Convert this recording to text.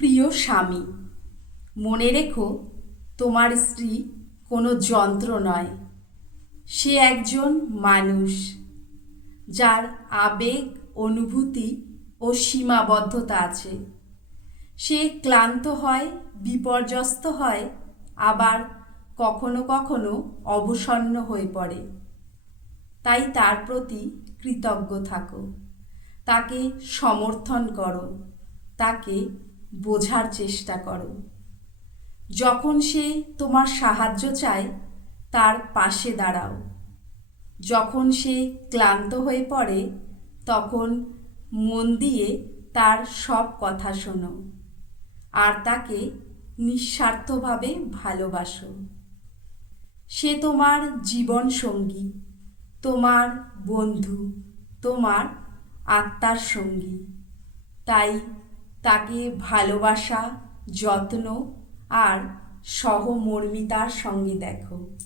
প্রিয় স্বামী, মনে রেখো, তোমার স্ত্রী কোনো যন্ত্র নয়। সে একজন মানুষ, যার আবেগ, অনুভূতি ও সীমাবদ্ধতা আছে। সে ক্লান্ত হয়, বিপর্যস্ত হয়, আবার কখনো কখনো অবসন্ন হয়ে পড়ে। তাই তার প্রতি কৃতজ্ঞ থাকো, তাকে সমর্থন করো, তাকে বোঝার চেষ্টা করো। যখন সে তোমার সাহায্য চায়, তার পাশে দাঁড়াও। যখন সে ক্লান্ত হয়ে পড়ে, তখন মন দিয়ে তার সব কথা শোনো আর তাকে নিঃস্বার্থভাবে ভালোবাসো। সে তোমার জীবন সঙ্গী, তোমার বন্ধু, তোমার আত্মার সঙ্গী। তাই তাকে ভালোবাসা, যত্ন আর সহমর্মিতার সঙ্গে দেখো।